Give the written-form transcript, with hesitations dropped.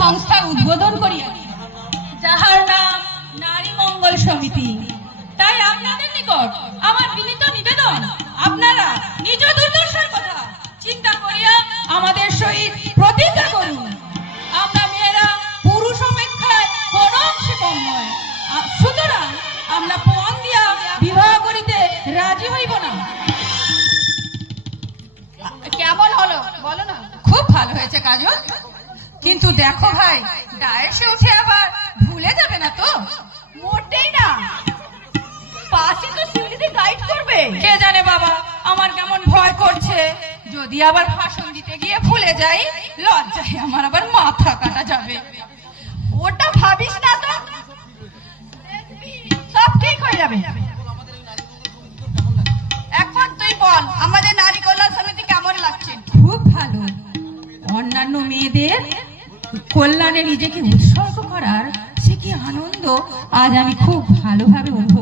সংস্থার উদ্বোধন করিয়াছি, যাহার নাম নারী মঙ্গল সমিতি। তাই আপনাদের নিকট আমার বিনীত নিবেদন, আপনারা নিজ দুর্দশার কথা চিন্তা করিয়া আমাদের সহিত প্রতিজ্ঞা করুন। আমরা মেয়েরা পুরুষ অপেক্ষায় কোন অংশে কম নয়, সুতরাং আমরা পণ দিয়া বিবাহ করিতে রাজি হইব না। কেমন হলো বলো না? খুব ভালো হয়েছে কাজল, কিন্তু দেখো ভাই, ডায়েসে উঠে আবার ভুলে যাবে না তো? মোটেই না, পাশে তো শিউলিদি গাইড করবে। কে জানে বাবা, আমার কেমন ভয় করছে, যদি আবার ভাষণ দিতে গিয়ে ভুলে যাই, লজ্জায় আমার আবার মাথা কাটা যাবে। ওটা ভাবিস না তো, সব ঠিক হয়ে যাবে। এখন তুই বল, আমাদের নারী কল্যাণ সমিতি কেমন লাগছে? খুব ভালো। অন্যান্য মেয়েদের কল্যাণে নিজেকে উৎসর্গ করার সে কি আনন্দ আজ আমি খুব ভালোভাবে অনুভব